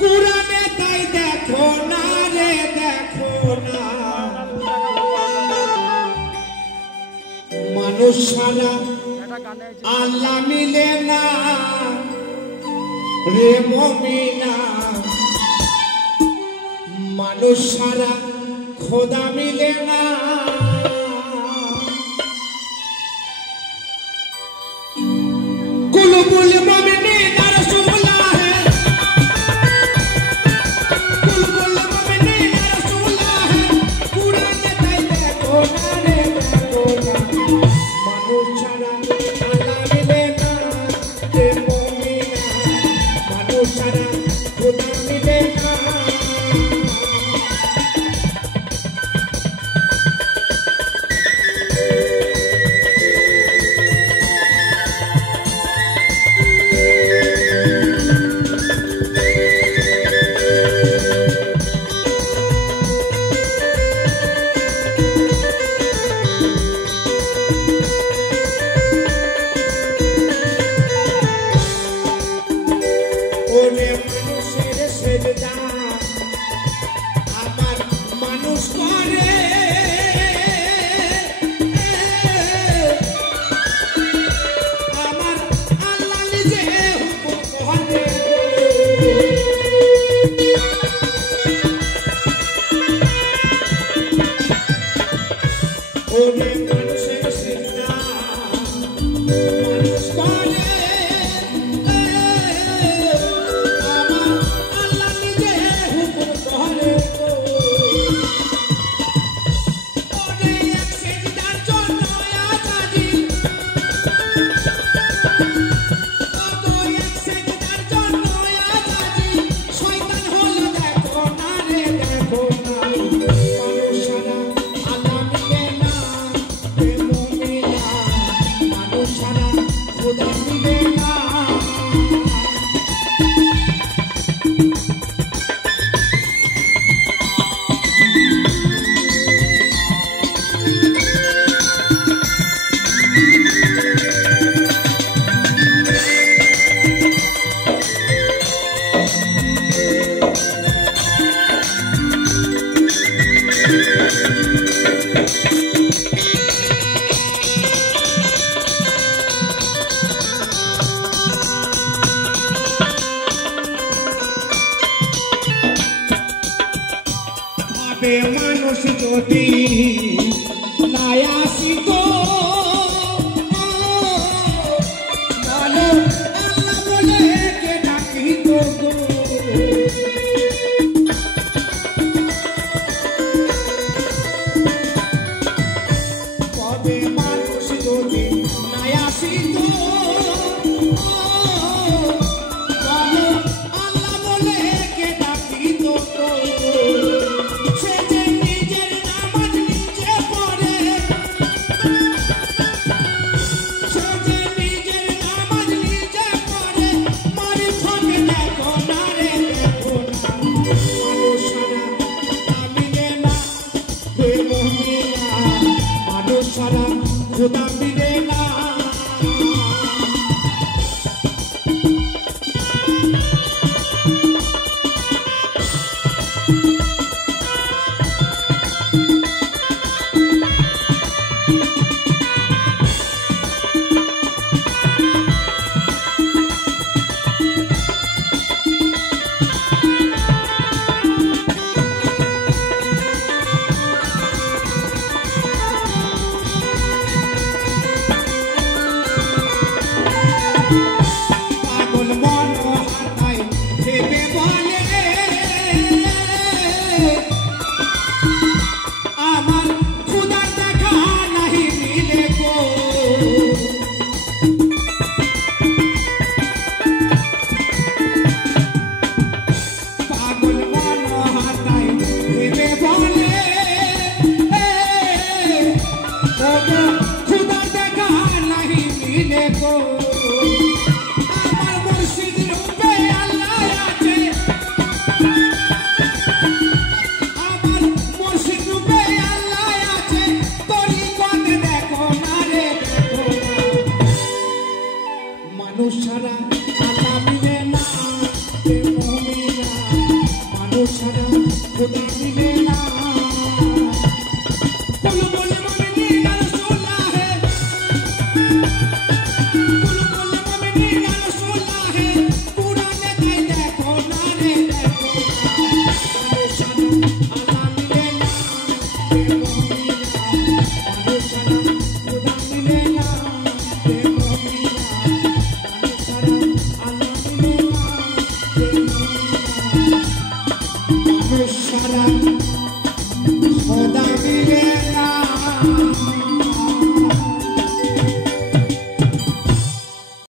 কুরআনে তাই দেখো না রে দেখো না মানুষ সারা আল্লাহ মিলে না রে মুমিনা মানুষ সারা খোদা মিলে না কুলকুল মুমিনিন রাসূলুল্লাহ কুলকুল মুমিনিন রাসূলুল্লাহ কুরআনে তাই দেখো না রে দেখো না মানুষ সারা আল্লাহ মিলে না রে মুমিনা মানুষ সারা খোদা মিলে না ওরে মানুষের সেজদা আমার মানুষ করে আমার আল্লাহ নিজে হুকুম করে ওরে মানুষের সেজদা মানুষ করে মানুষ যদি নায়াসি গো